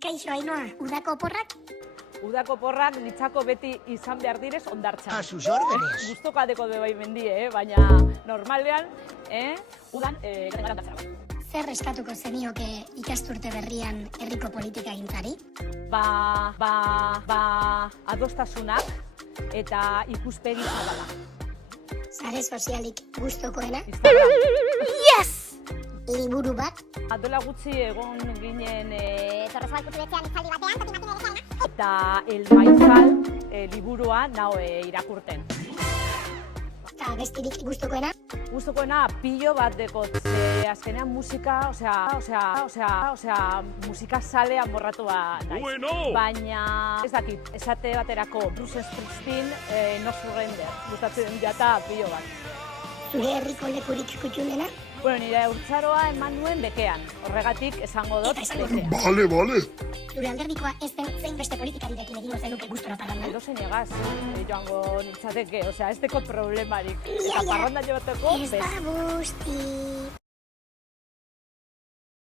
Kaixo, Ainoa, udako oporrak? Udako porrak nitzako beti izan behar direz ondartza. A sus órdenes. Guztokadeko de bai mendie, baina normalean, udan gara ondartza. Zer eskatuko zenioke ikasturte berrian herriko politika gintzari? Adostasunak eta ikuspegi zabala. Sare sozialik gustokoena? Yes! Liburu bat? Adola gutxi egon ginen Zorrozabal kulturetxean itzaldi batean, toki makine bezala. eta El Maizal liburua nao irakurten. Eta bestirik gustokoena? Gustokoena pilo bat dekot, azkenean musika, musika sale amorratua naiz. Bueno! Baina, ez dakit, esate baterako Bruce Springsteen, No Surrender, gustatzen jata pilo bat. Zure herriko lekurik kutxunena? Bueno, nire urtzaroa eman nuen bekean, horregatik esango dut Eta esango bekean. Vale, vale. Zure alderdikoa ez den zein beste politikarirekin egingo zenuke gustora parrandan? Edo zein egaz, joango nintzateke, ez teko problemarik. Ia, Eta ia. parranda joateko, Ez da busti.